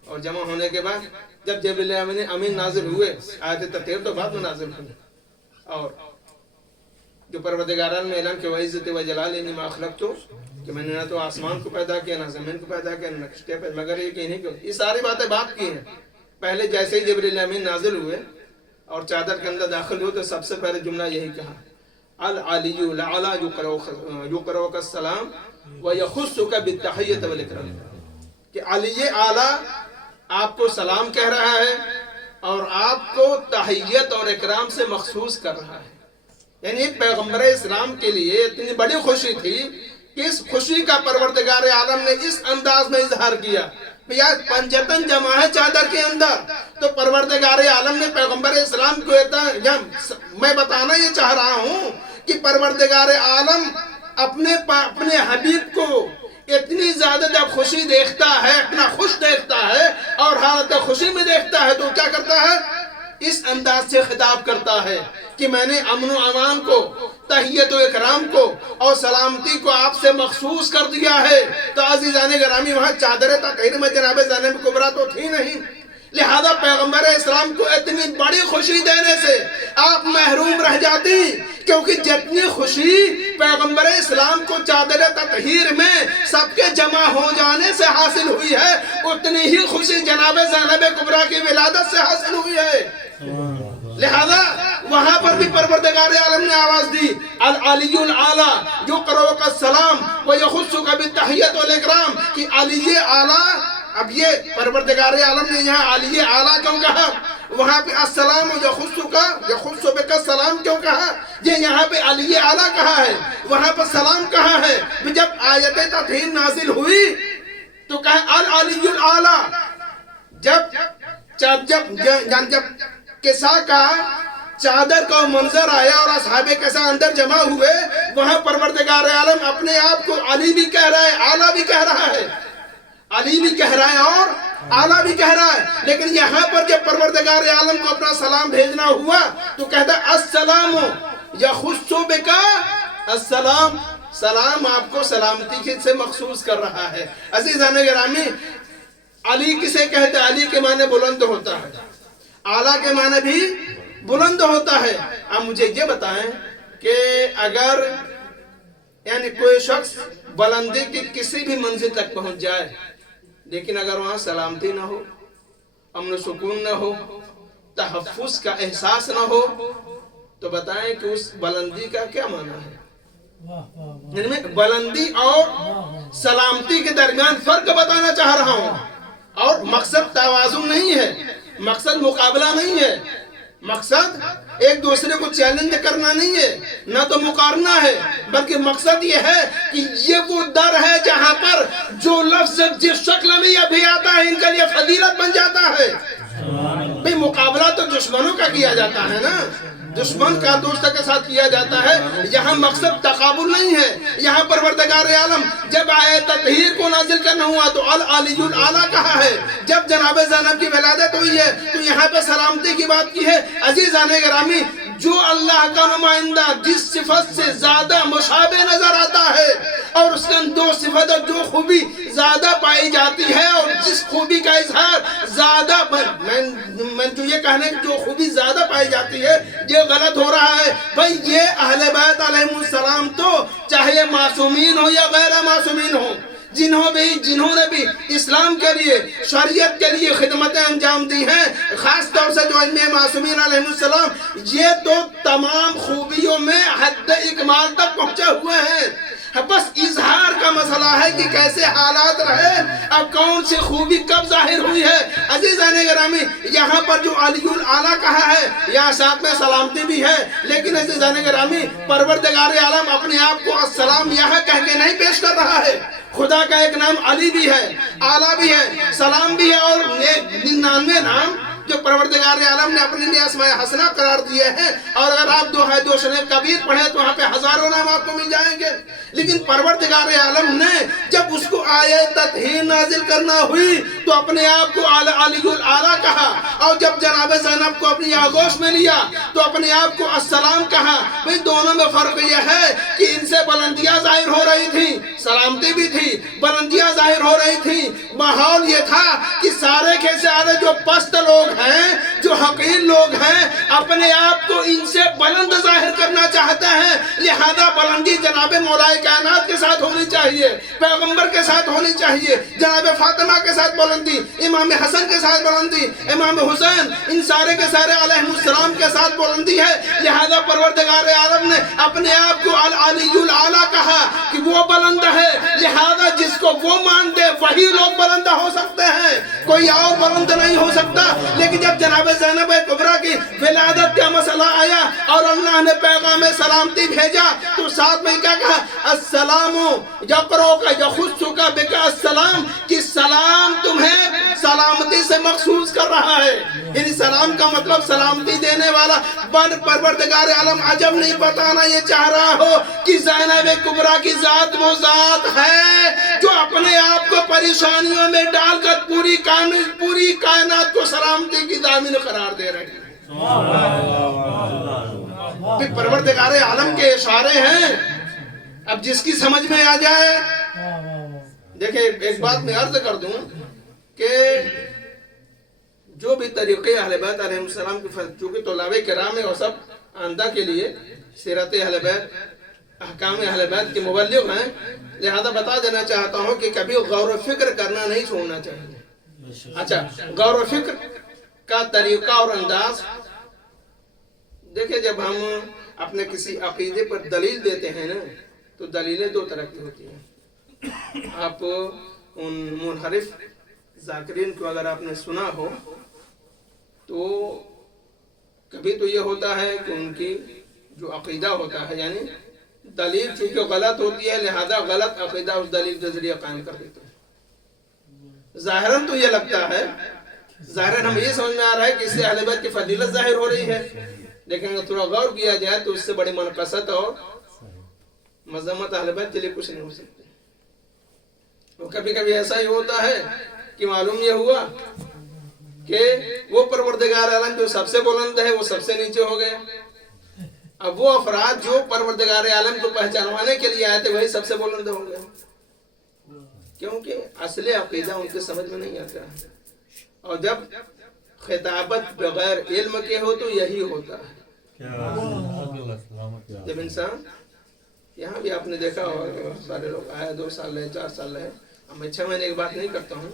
اور جمع ہونے کے بعد جب جبرائیل امین نازل ہوئے، آیت تطہیر تو بعد میں نازل ہوئی، اور جو پروردگار عالم نے اعلان کیا وَعِزَّتِ وَجَلَالِ إِنِّي مَا خَلَقْتُ، کہ میں نے نہ تو آسمان کو پیدا کیا نہ زمین کو پیدا کیا نہ نقشے پیدا، مگر یہ کہ انہیں کیوں یہ ساری باتیں بات کی ہیں۔ پہلے جیسے ہی جبرائیل امین نازل ہوئے اور چادر کے اندر داخل ہوئے تو سب سے پہلے جملہ یہی کہا العلی العلی یقرؤک السلام ویخصک بالتحیۃ والاکرام، کہ علی اعلیٰ آپ کو سلام کہہ رہا ہے اور آپ کو تحیت اور اکرام سے مخصوص کر رہا ہے۔ یعنی پیغمبر اسلام کے لیے اتنی بڑی خوشی تھی کہ اس خوشی کا پروردگار عالم نے اس انداز میں اظہار کیا۔ پنجتن جمع ہے چادر کے اندر، تو پروردگار عالم نے پیغمبر اسلام کو میں بتانا یہ چاہ رہا ہوں کہ پروردگار عالم اپنے حبیب کو اتنی زیادہ جب خوشی دیکھتا ہے، اتنا خوش دیکھتا ہے اور حالت خوشی میں دیکھتا ہے تو کیا کرتا ہے؟ اس انداز سے خطاب کرتا ہے کہ میں نے امن و امان کو، تحیت و اکرام کو اور سلامتی کو آپ سے مخصوص کر دیا ہے۔ تو عزیزان گرامی وہاں چادر تطہیر میں جناب زینب کبریٰ تو تھی نہیں، لہذا پیغمبر اسلام کو اتنی بڑی خوشی دینے سے آپ محروم رہ جاتی، کیونکہ جتنی خوشی پیغمبر اسلام کو چادر تطہیر میں سب کے جمع ہو جانے سے حاصل ہوئی ہے، اتنی ہی خوشی جناب زینب کبریٰ کی ولادت سے حاصل ہوئی ہے۔ لہذا وہاں پر بھی پروردگار عالم نے آواز دی العلی الاعلیٰ یقرؤک السلام ویخصک بالتحیۃ والاکرام، کہ علی اعلیٰ۔ اب یہ پروردگار عالم نے یہاں علی اعلیٰ کیوں کہا؟ وہاں پہ السلام یخص بک السلام کیوں کہا؟ یہ یہاں پہ علی اعلیٰ کہا ہے، وہاں پر سلام کہا ہے۔ جب آیت تطہیر نازل ہوئی تو کہا العلی الاعلیٰ۔ جب کسا کا چادر کا منظر آیا اور اصحاب کسا اندر جمع ہوئے، وہاں پروردگار عالم اپنے آپ کو علی بھی کہہ رہا ہے، اعلیٰ بھی کہہ رہا ہے، علی بھی کہہ رہا ہے اور اعلیٰ بھی کہہ رہا ہے۔ لیکن یہاں پر جب پروردگار عالم کو اپنا سلام بھیجنا ہوا تو کہتا السلام یخص بک السلام، سلام آپ کو سلامتی سے مخصوص کر رہا ہے۔ عزیزان گرامی، علی کسے کہتے ہیں؟ علی کے معنی بلند ہوتا ہے، اعلیٰ کے معنی بھی بلند ہوتا ہے۔ اب مجھے یہ بتائیں کہ اگر یعنی کوئی شخص بلندی کی کسی بھی منزل تک پہنچ جائے لیکن اگر وہاں سلامتی نہ ہو، امن و سکون نہ ہو، تحفظ کا احساس نہ ہو تو بتائیں کہ اس بلندی کا کیا معنی ہے؟ یعنی میں بلندی اور سلامتی کے درمیان فرق بتانا چاہ رہا ہوں، اور مقصد توازن نہیں ہے، مقصد مقابلہ نہیں ہے، مقصد ایک دوسرے کو چیلنج کرنا نہیں ہے، نہ تو مقارنہ ہے، بلکہ مقصد یہ ہے کہ یہ وہ در ہے جہاں پر جو لفظ جس شکل میں یہ بھی آتا ہے ان کے لیے فضیلت بن جاتا ہے۔ بھئی مقابلہ تو دشمنوں کا کیا جاتا ہے نا، دشمن کا دوست کے ساتھ کیا جاتا ہے، یہاں مقصد تقابل نہیں ہے۔ یہاں پروردگار عالم جب آیت تطہیر کو نازل کرنا ہوا تو العلی الاعلیٰ کہا ہے، جب جناب زینب کی ولادت ہوئی ہے تو یہاں پہ سلامتی کی بات کی ہے۔ عزیزان گرامی، جو اللہ کا نمائندہ جس صفت سے زیادہ مشابہ نظر آتا ہے اور اس کے اندر دو صفت اور جو خوبی زیادہ پائی جاتی ہے اور جس خوبی کا اظہار زیادہ میں تو یہ کہنے کہ جو خوبی زیادہ پائی جاتی ہے یہ غلط ہو رہا ہے بھائی. یہ اہل بیت علیہ السلام تو چاہے معصومین ہو یا غیر معصومین ہو, جنہوں نے بھی اسلام کے لیے شریعت کے لیے خدمتیں انجام دی ہیں, خاص طور سے جو ائمہ معصومین علیہ السلام, یہ تو تمام خوبیوں میں حد اکمال تک پہنچے ہوئے ہیں. بس اظہار کا مسئلہ ہے کہ کیسے حالات رہے, اب کون سی خوبی کب ظاہر ہوئی ہے. عزیزان گرامی, یہاں پر جو علی الاعلیٰ کہا ہے یہاں ساتھ میں سلامتی بھی ہے, لیکن عزیزان گرامی پروردگار عالم اپنے آپ کو السلام یہاں کہہ کے نہیں پیش کر رہا ہے. خدا کا ایک نام علی بھی ہے, اعلیٰ بھی ہے, سلام بھی ہے, اور 99 نام جو پروردگار عالم نے اپنے لیے اسماء حسنہ قرار دیے ہیں. اور اگر آپ دوشن کبیر پڑھیں تو وہاں پہ ہزاروں نام آپ کو مل جائیں گے. لیکن پروردگار عالم نے جب اس کو آیت تطہیر نازل کرنا ہوئی تو اپنے آپ کو علی الاعلیٰ کہا, اور جب جناب زینب کو اپنی آغوش میں لیا تو اپنے آپ کو السلام کہا. بھئی دونوں میں فرق یہ ہے کہ ان سے بلندیاں ظاہر ہو رہی تھی, سلامتی بھی تھی, بلندیاں ظاہر ہو رہی تھی. ماحول یہ تھا کہ سارے کے سارے جو پست لوگ ہیں, جو حقیر لوگ ہیں, اپنے آپ کو ان سے بلند ظاہر کرنا چاہتے ہیں. لہذا بلندی جناب مولا کائنات کے ساتھ ہونی چاہیے, پیغمبر کے ساتھ ہونی چاہیے, جناب فاطمہ کے ساتھ بلندی, امام حسن کے ساتھ بلندی, امام حسین, ان سارے کے سارے علیہ السلام کے ساتھ بلندی ہے. لہذا پروردگار عالم نے اپنے آپ کو علی الاعلیٰ کہا کہ وہ بلند ہے. لہذا جس کو وہ مان دے وہی لوگ بلند ہو سکتے ہیں, کوئی اور بلند نہیں ہو سکتا. لیکن جب جناب زینب کبریٰ کی ولادت کا مسئلہ آیا اور اللہ نے پیغام سلامتی بھیجا تو ساتھ میں کیا کہا, السلام یقروک یخصک بک السلام, کہ سلام تمہیں سلامتی سے مخصوص کر رہا ہے. یعنی سلام کا مطلب سلامتی دینے والا. پروردگار عالم عجب نہیں بتانا یہ چاہ رہا ہو کہ زینب کبریٰ کی ذات وہ ذات ہے جو اپنے آپ کو پریشانیوں میں ڈال کر پوری کائنات کو سلامتی کی ضامن قرار دے رہی ہے. پروردگار عالم کے اشارے ہیں. اب جس کی سمجھ میں آ جائے, دیکھیں ایک بات میں عرض کر دوں کہ جو بھی طریقے اہل بیت علیہ السلام کی چونکہ طلاب کرام اور سب آندہ کے لیے سیرت اہل بیت, احکام اہل بیت کے مبلغ ہیں, لہذا بتا دینا چاہتا ہوں کہ کبھی غور و فکر کرنا نہیں چھوڑنا چاہیے. اچھا, غور و فکر کا طریقہ اور انداز دیکھیں, جب ہم اپنے کسی عقیدے پر دلیل دیتے ہیں نا تو دلیلیں دو طرح کی ہوتی ہیں. آپ ان منحرف ذاکرین کو اگر آپ نے سنا ہو تو کبھی تو یہ ہوتا ہے کہ ان کی جو عقیدہ ہوتا ہے, یعنی دلیل ٹھیک ہے غلط ہوتی ہے, لہذا غلط عقیدہ اس دلیل کے ذریعے قائم کر دیتے ہیں. ظاہراً تو یہ لگتا ہے, ظاہراً ہم یہ سمجھ میں آ رہا ہے کہ اس سے اہل بیت کی فضیلت ظاہر ہو رہی ہے, لیکن اگر تھوڑا غور کیا جائے تو اس سے بڑی منقصت اور مذمت اہل بیت کے لیے کچھ نہیں ہو سکتی. اور کبھی کبھی ایسا ہی ہوتا ہے کہ معلوم یہ ہوا کہ وہ پروردگار عالم جو سب سے بلند ہے وہ سب سے نیچے ہو گیا. اب وہ افراد جو پروردگار عالم کو پہچانوانے کے لیے آئے تھے وہی سب سے بلند ہو گئے, کیونکہ اصل عقیدہ ان کے سمجھ میں نہیں آتا. اور جب خطابت بغیر علم کے ہو تو یہی ہوتا ہے. جب انسان, یہاں بھی آپ نے دیکھا ہوگا سارے لوگ آئے 2 سال رہے 4 سال رہے, میں 6 مہینے کی بات نہیں کرتا ہوں,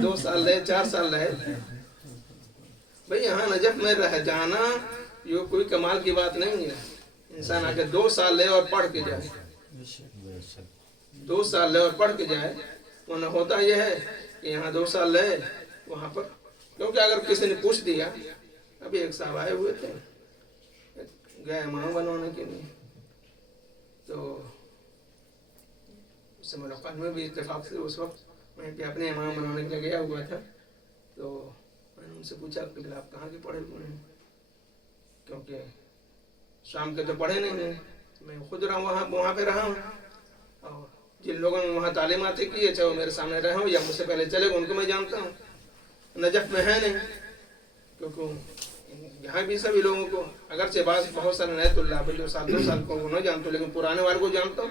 2 سال رہے 4 سال رہے. بھئی یہاں نجف میں رہ جانا یہ کوئی کمال کی بات نہیں ہے. انسان آ کے 2 سال لے اور پڑھ کے جائے, 2 سال لے اور پڑھ کے جائے. ورنہ ہوتا یہ ہے کہ یہاں 2 سال لے وہاں پر, کیونکہ اگر کسی نے پوچھ دیا, ابھی ایک صاحب آئے ہوئے تھے گئے امام بنوانے کے لیے, تو اس سے ملاقات میں بھی اتفاق سے اس وقت میں اپنے امام بنانے کے لیے گیا ہوا تھا. تو میں نے ان سے پوچھا کہ آپ کہاں کے پڑھے ہوئے ہیں, کیونکہ شام کے تو پڑھے نہیں ہیں, میں خود وہاں پہ رہا ہوں, اور جن لوگوں نے وہاں تعلیمات کی ہے چاہے وہ میرے سامنے رہے ہوں یا مجھ سے پہلے چلے گئے ان کو میں جانتا ہوں. نجف میں ہے نہیں, کیونکہ یہاں بھی سبھی لوگوں کو اگرچہ بہت سارے نئے طلاب جو 2 سال کو وہ نہ جانتا ہوں, لیکن پرانے والے کو جانتا ہوں.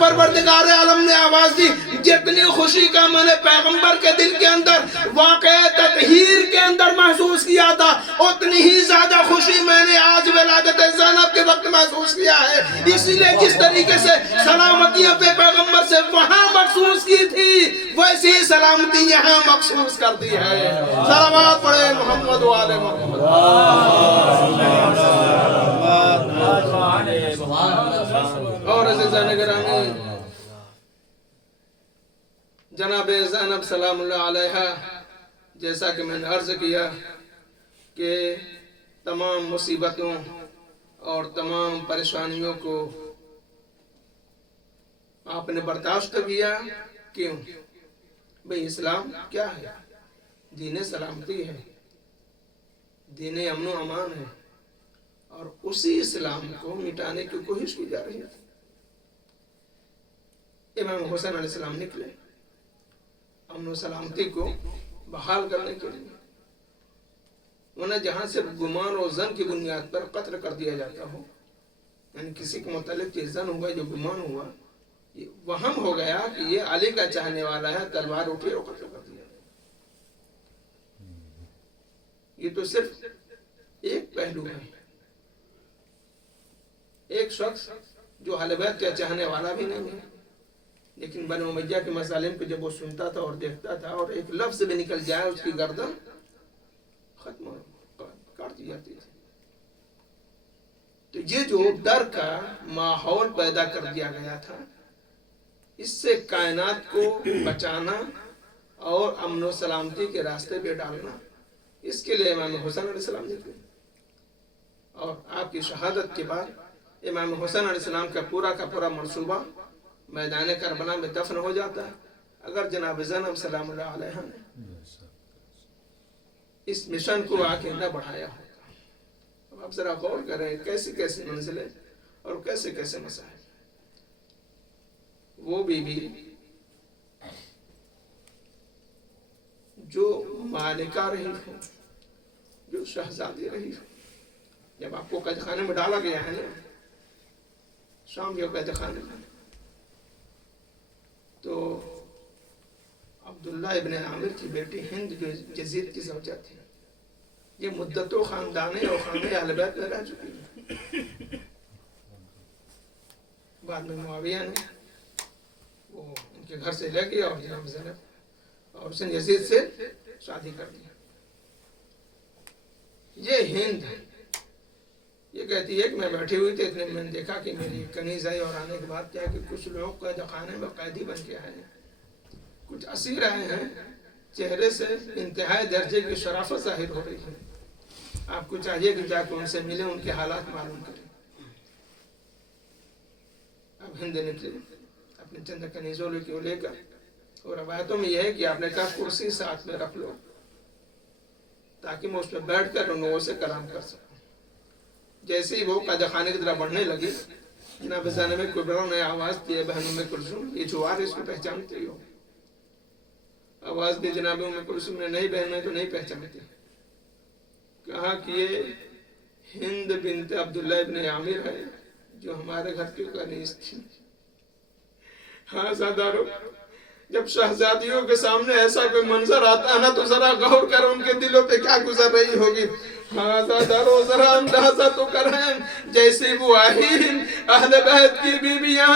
پروردگار عالم نے آواز دی، جتنی خوشی کا میں نے پیغمبر کے دل کے اندر واقع تطہیر کے اندر محسوس کیا تھا، اتنی ہی زیادہ خوشی میں نے آج ولادت زینب کے وقت محسوس کیا ہے۔ اسی لیے جس طریقے سے سلامتی اپنے پیغمبر سے وہاں محسوس کی تھی، ویسی سلامتی یہاں محسوس کر دی ہے۔ صلوات پڑھے محمد و آل محمد۔ اور عزیزان گرامی، جناب زینب سلام اللہ علیہا، جیسا کہ میں نے عرض کیا کہ تمام مصیبتوں اور تمام پریشانیوں کو آپ نے برداشت کیا۔ کیوں؟ بھئی اسلام کیا ہے؟ دین سلامتی ہے، دین امن و امان ہے، اور اسی اسلام کو مٹانے کی کوشش کی جا رہی ہے۔ امام حسین علیہ السلام نکلے امن و سلامتی کو بحال کرنے کے لیے، ورنہ جہاں سے گمان اور ظن کی بنیاد پر قتل کر دیا جاتا ہو، یعنی کسی کے متعلق یہ ظن ہوا، جو گمان ہوا، یہ وہم ہو گیا کہ یہ علی کا چاہنے والا ہے، تلوار اٹھی اور قتل کر دیا۔ یہ تو صرف ایک پہلو ہے، ایک شخص جو اہل بیت کا چاہنے والا بھی نہیں ہے، لیکن بنو امیہ کے مظالم کو جب وہ سنتا تھا اور دیکھتا تھا، اور ایک لفظ بھی نکل جائے اس کی گردن ختم کاٹ دی جاتی تھی۔ تو یہ جو ڈر کا ماحول پیدا کر دیا گیا تھا، اس سے کائنات کو بچانا اور امن و سلامتی کے راستے پہ ڈالنا، اس کے لیے امام حسین علیہ السلام نکلے۔ اور آپ کی شہادت کے بعد امام حسین علیہ السلام کا پورا منصوبہ میدان کربلا میں دفن ہو جاتا ہے، اگر جناب زینب سلام اللہ علیہ نے اس مشن کو آگے نہ بڑھایا ہوگا۔ اب آپ ذرا غور کریں، کیسی کیسی منزلیں اور کیسے کیسے مسائل۔ وہ بی بی جو مالکہ رہی ہو، جو شہزادی رہی ہو، جب آپ کو قید خانے میں ڈالا گیا ہے نا، شام کے قید خانے میں، تو عبداللہ ابن عامر کی بیٹی ہند جو یزید کی زوجہ تھی، یہ مدتوں خاندانی اور خاندان اہل بیت میں رہ چکی ہے۔ بعد میں معاویہ نے وہ ان کے گھر سے لے گیا اور جناب زینب اور حسین یزید سے شادی کر دیا۔ یہ ہند یہ کہتی ہے کہ میں بیٹھی ہوئی تھی، اتنے میں نے دیکھا کہ میری کنیز آئی، اور آنے کے بعد کیا کہ کچھ لوگ قید خانے میں قیدی بن کے آئے ہیں، کچھ اسیر آئے ہیں، چہرے سے انتہائی درجے کی شرافت ظاہر ہو رہی ہے، آپ کو چاہیے کہ جا کے ان سے ملیں، ان کے حالات معلوم کریں۔ اب ہند نکلے اپنے چند کنیزوں کو لے کر، اور روایتوں میں یہ ہے کہ آپ نے کہا کرسی ساتھ میں رکھ لو تاکہ میں اس پہ بیٹھ کر ان لوگوں سے کلام کر سکوں۔ جیسے ہی وہ قید خانے کی طرف بڑھنے لگی، جناب زینب کبریٰ نے آواز دی، بہن ام کلثوم، یہ جوار اس کو پہچانتی ہو؟ آواز دی جناب ام کلثوم نے، نہیں بہن میں تو نہیں پہچانتی۔ کہا کہ یہ ہند بنت عبداللہ ابن عامر ہے جو ہمارے گھر کی کنیز تھی۔ ہاں زادارو، جب شہزادیوں کے سامنے ایسا کوئی منظر آتا ہے نا، تو ذرا غور کر ان کے دلوں پہ کیا گزر رہی ہوگی۔ ہاں زادارو، ذرا اندازہ تو کریں، جیسے وہ آئی اہل بیت کی بیویاں،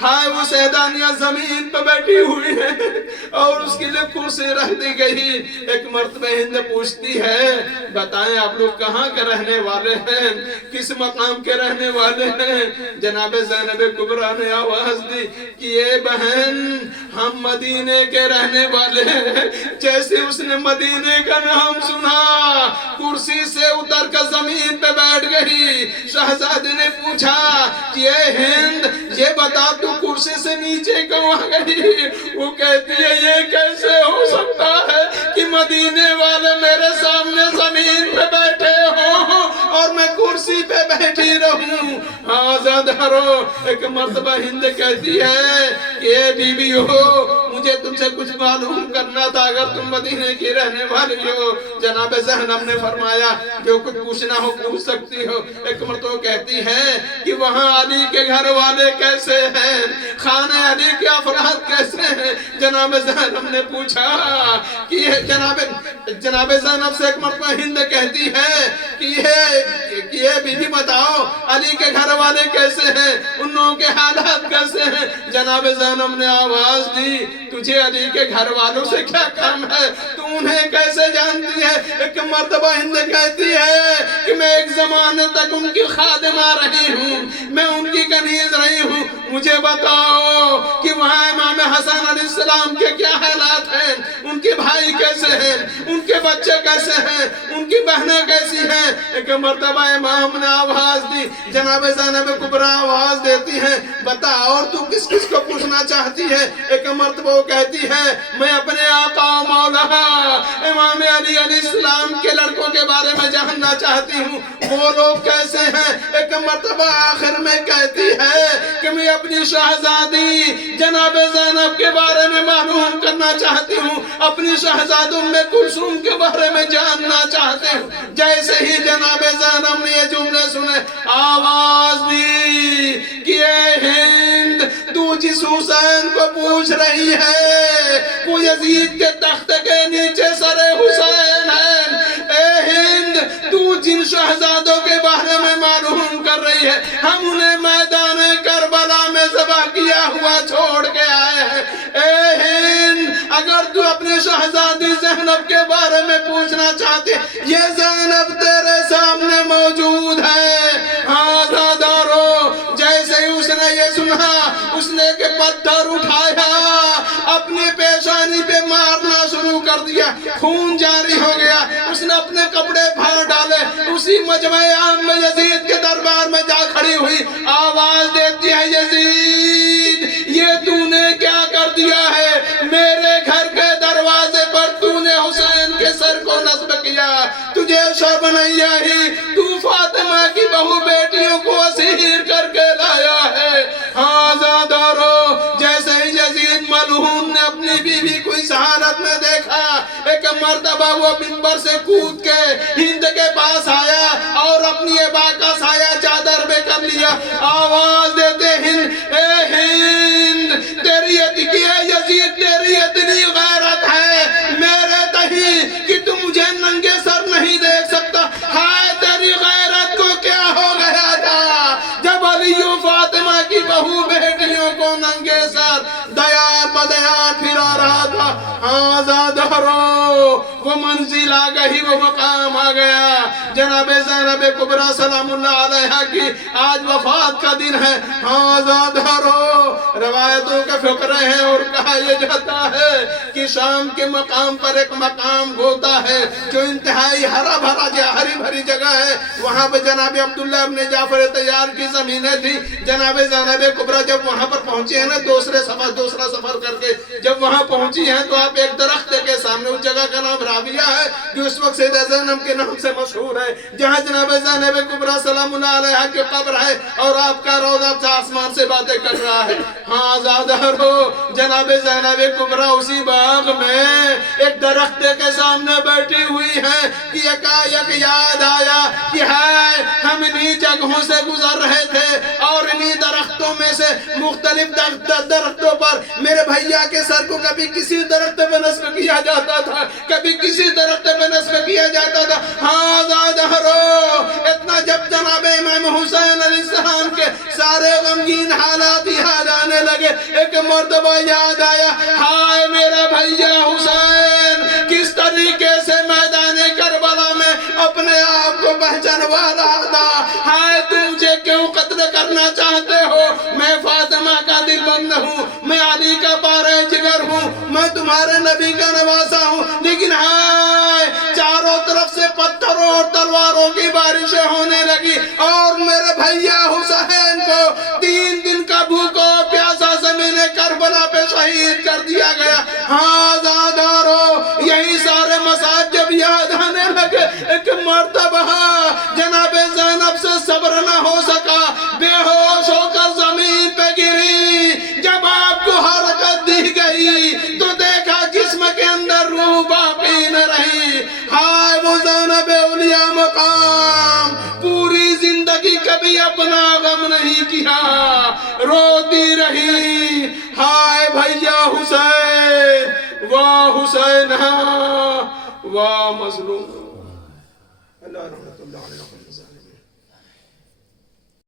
ہائے وہ سیدانیاں زمین پہ بیٹھی ہوئی ہیں اور اس کے لیے کرسی رکھ دی گئی۔ ایک مرتبہ ہند پوچھتی ہے، بتائیں آپ لوگ کہاں کے رہنے والے ہیں، کس مقام کے رہنے والے ہیں؟ جناب زینب کبریٰ نے آواز دی کہ اے بہن، ہم مدینے کے رہنے والے ہیں۔ جیسے اس نے مدینے کا نام سنا، کرسی سے اتر کر زمین پہ بیٹھ گئی۔ شہزادے نے پوچھا کہ اے ہند، یہ بتا تو کرسی سے نیچے کیوں آ گئی؟ وہ کہتی ہے یہ کیسے ہو سکتا ہے کہ مدینے والے میرے سامنے زمین پہ بیٹھے ہوں اور میں کرسی پہ بیٹھ بیٹھی رہوں. آزادارو, ایک مرتبہ ہند کہتی ہے کہ اے بی بی ہو, مجھے تم سے کچھ معلوم کرنا تھا, اگر تم مدینے کی رہنے والی ہو. جناب زینب نے فرمایا جو کچھ پوچھنا ہو پوچھ سکتی ہو. ایک مرتبہ کہتی ہے کہ وہاں علی کے گھر والے کیسے ہیں, خانہ علی کے افراد کیسے ہیں. جناب زینب نے پوچھا کہ جناب زینب سے ایک مرتبہ ہند کہتی ہے کہ یہ بی بی بتاؤ علی کے گھر والے کیسے ہیں, ان لوگوں کے حالات کیسے ہیں. جناب زینب نے آواز دی, تجھے علی کے گھر والوں سے کیا کام ہے, تو انہیں کیسے جانتی ہے. ایک مرتبہ ہند کہتی ہے کہ میں ایک زمانے تک ان کی خادمہ رہی ہوں, میں ان کی کنیز رہی ہوں. مجھے بتاؤ کہ وہاں امام حسن علیہ السلام کے کیا حالات ہیں, ان کے بھائی کیسے ہیں, ان کے بچے کیسے ہیں, ان کی بہنیں کیسی ہیں. ایک مرتبہ امام نے آواز دی, جناب زینب کبریٰ آواز دیتی ہیں, بتا اور تو کس کس کو پوچھنا چاہتی ہے. ایک مرتبہ وہ کہتی ہے میں اپنے آقا و مولا امام علی علیہ السلام کے لڑکوں کے بارے میں جاننا چاہتی ہوں, وہ لوگ کیسے ہیں. ایک مرتبہ آخر میں کہتی ہے کہ میں اپنی شہزادی جناب زینب کے بارے میں معلوم کرنا چاہتی ہوں, اپنی شہزاد ام کلثوم کے بارے میں جاننا چاہتی ہوں. جیسے ہی جناب زینب نے یہ جملے سنے, آواز دی کہ اے ہند, تو جس حسین کو پوچھ رہی ہے وہ یزید کے تخت کے نیچے سر حسین ہے. اے ہند, تو جن شہزادوں کے بارے میں معلوم کر رہی ہے, ہم انہیں میدان کربلا میں ذبح کیا ہوا چھوڑ کے آئے ہیں. اے ہند, اگر تو اپنی شہزادی زینب کے بارے میں پوچھنا چاہتے, یہ زینب تیرے سامنے موجود ہے. آزادارو, جیسے ہی اس نے یہ سنا, اس نے کہ پتھر اٹھایا, اپنی پیشانی پہ مارنا شروع کر دیا, خون جاری ہو گیا. اس نے اپنے کپڑے پھاڑ ڈالے, اسی مجمع عام میں یزید کے دربار میں جا کھڑی ہوئی, آواز دیتی ہے یزید, یہ تو نے کیا کر دیا ہے, میرے گھر کے دروازے پر تو نے حسین کے سر کو نصب کیا, تجھے شرم نہیں آئی, تو فاطمہ کی بہو بیٹیوں کو اسیر کر کے لایا ہے. آزادارو, جیسے ہی یزید ملعون نے اپنی بیوی کو اس حالت میں دیکھا, ایک مرتبہ وہ منبر سے کود کے ہند کے پاس آیا اور اپنی ابا کا سایہ چادر میں کر لیا. آواز دیتے ہند, اے ہند, تیری یزید تیری اتنی غیرت ہے میرے تہی کہ تم مجھے ننگے سر نہیں دیکھ سکتا. ہائے تیری غیرت کو کیا ہو گیا تھا جب علی و فاطمہ کی بہو بیٹیوں کو ننگے سر دیار بدیار پھرا رہا تھا. آزادارو, وہ منزل آ گئی, وہ مقام آ گیا. جناب زینب کبریٰ سلام اللہ علیہا کی آج وفات کا دن ہے. آزادارو, روایتوں کے فقرے ہیں اور کہا یہ جاتا ہے کہ شام کے مقام پر ایک مقام ہوتا ہے جو انتہائی ہرا بھرا ہری بھری جگہ ہے. وہاں پہ جناب عبداللہ ابن جعفر طیار کی زمینیں تھی. جناب زینب کبریٰ جب وہاں پر پہنچی ہیں نا, دوسرا سفر کر کے جب وہاں پہنچی ہیں, تو آپ ایک درخت کے سامنے, اس جگہ کا نام راویہ ہے جو اس وقت سیدہ زینب کے نام سے مشہور ہے, جہاں جناب زینب کبریٰ سلام اللہ علیہا کی قبر ہے اور آپ کا روضہ آسمان سے باتیں کر رہا ہے. ہاں آزادارو, جناب زینب کبریٰ اسی باغ میں ایک درخت کے سامنے بیٹھی ہوئی ہے کہ یکایک یاد آیا کہ ہائے, ہم انہی جگہوں سے گزر رہے تھے اور انہی درختوں میں سے مختلف درختوں پر میرے بھائیا کے سر کو کبھی کسی درخت پہ نصب کیا جاتا تھا, کبھی کسی درخت پہ نصب کیا جاتا تھا. ہاں آزادارو, اتنا جب جناب امام حسین علیہ السلام کے سارے غمگین حالات یاد آنے لگے, ایک مرتبہ یاد آیا, ہائے میرا بھائیا حسین کس طریقے سے میدان کربلا میں اپنے آپ کو پہچانوا رہا تھا. ہائے تجھے کیوں قتل کرنا چاہتے ہو, میں فاطمہ کا دل بند ہوں, میں علی کا پارے جگر ہوں, میں تمہارے نبی کا نواسا ہوں, لیکن ہائے چاروں طرف سے پتھروں اور تلواروں کی بارشیں ہونے لگی اور میرے بھائیا حسین کو 3 دن کا بھوکا پیاسا زمین کربلا پہ شہید کر دیا گیا. ہاں آزادارو, یہی سارے مصائب جب یاد آنے لگے, ایک مرتبہ جناب زینب سے صبر نہ بينها ومظلوم. اللہ رحمۃ اللہ علیہ